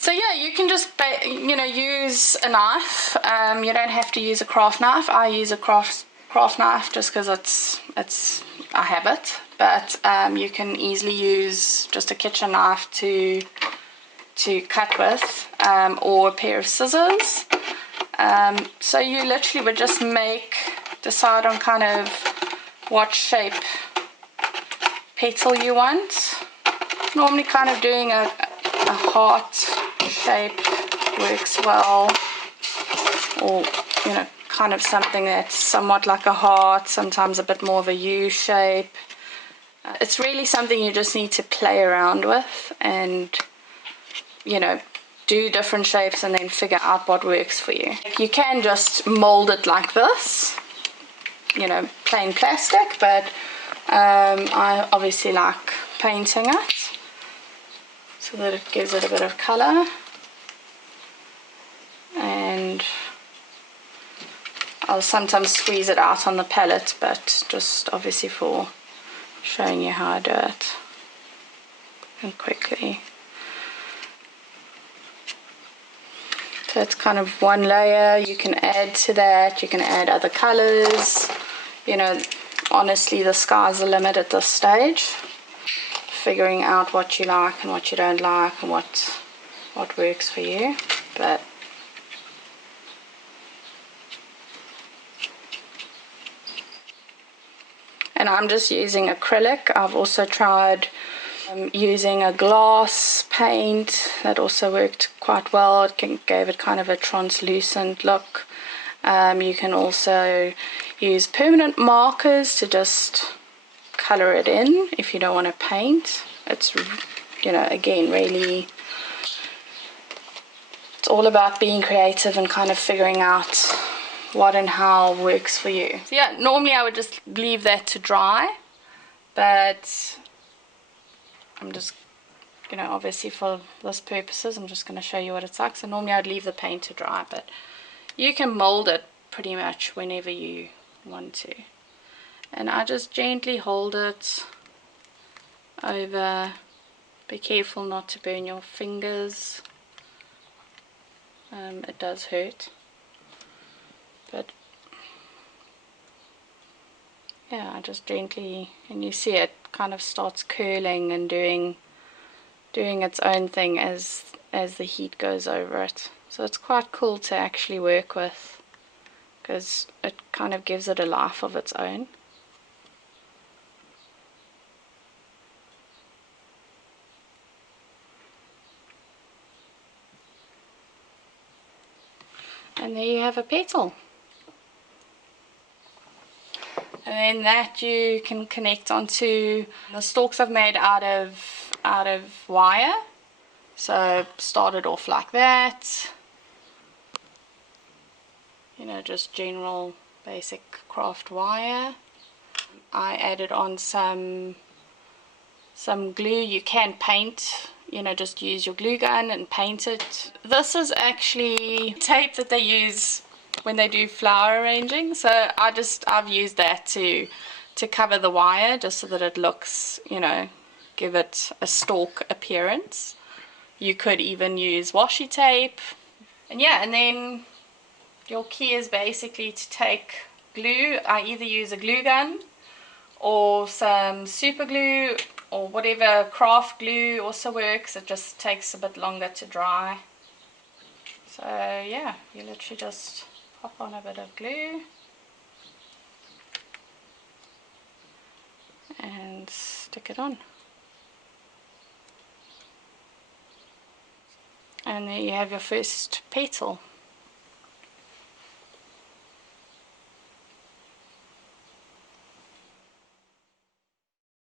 So yeah, you can just use a knife. You don't have to use a craft knife. I use a craft knife just because I have it. But you can easily use just a kitchen knife to cut with, or a pair of scissors. So you literally would just decide on kind of what shape petal you want. Normally kind of doing a heart shape works well, or kind of something that's somewhat like a heart, sometimes a bit more of a U shape. It's really something you just need to play around with and do different shapes and then figure out what works for you. You can just mold it like this, plain plastic, but I obviously like painting it so that it gives it a bit of color. And I'll sometimes squeeze it out on the palette, but just obviously for showing you how I do it, and quickly. So it's kind of one layer. You can add to that, you can add other colors. Honestly, the sky's the limit at this stage. Figuring out what you like and what you don't like and what works for you. And I'm just using acrylic. I've also tried using a glass paint. That also worked quite well. It gave it kind of a translucent look. You can also use permanent markers to just color it in if you don't want to paint. It's again, really, it's all about being creative and kind of figuring out what and how works for you. So yeah, normally I would just leave that to dry, but I'm just obviously for this purposes I'm just going to show you what it's like. So normally I'd leave the paint to dry, but you can mold it pretty much whenever you want to. And I just gently hold it over. Be careful not to burn your fingers. It does hurt, but yeah, I just gently, and you see it kind of starts curling and doing its own thing as the heat goes over it. So it's quite cool to actually work with, because it kind of gives it a life of its own. And there you have a petal. And then that you can connect onto the stalks I've made out of wire. So started off like that. Just general basic craft wire. I added on some glue. You can paint, just use your glue gun and paint it. This is actually tape that they use when they do flower arranging, so I've used that to cover the wire just so that it looks, give it a stalk appearance. You could even use washi tape. And yeah, and then your key is basically to take glue. I either use a glue gun or some super glue, or whatever craft glue also works. It just takes a bit longer to dry. So yeah, you literally just pop on a bit of glue and stick it on. And there you have your first petal.